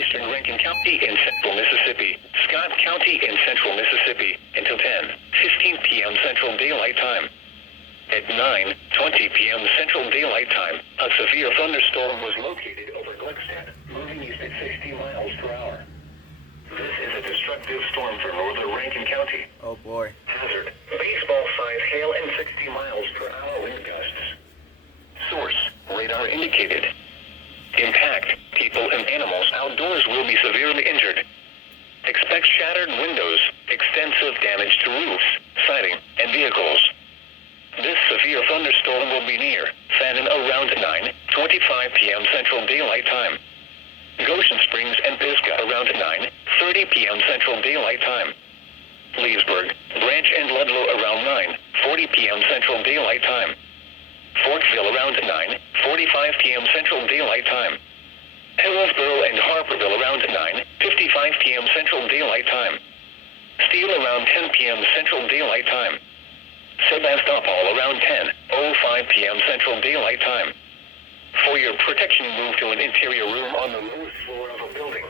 eastern Rankin County in central Mississippi, Scott County in central Mississippi, until 10:15 p.m. Central Daylight Time. At 9:20 p.m. Central Daylight Time, a severe thunderstorm was located over Gluckstadt, moving east at 60 miles per hour. This is a destructive storm for northern Rankin County. Oh boy. Hazard: baseball-sized hail and 60 miles per hour wind gusts. Source: radar indicated. Impact: people and animals outdoors will be severely injured. Expect shattered windows, extensive damage to roofs, siding, and vehicles. This severe thunderstorm will be near Fannin around 9:25 p.m. Central Daylight Time. Goshen Springs and Pisgah around 9:30 p.m. Central Daylight Time. Leesburg, Branch, and Ludlow around 9:40 p.m. Central Daylight Time. Fortville around 9:45 p.m. Central Daylight Time. Hillsborough and Harperville around 9:55 p.m. Central Daylight Time. Steele around 10 p.m. Central Daylight Time. Sebastopol around 10:05 p.m. Central Daylight Time. For your protection, move to an interior room on the lowest floor of a building.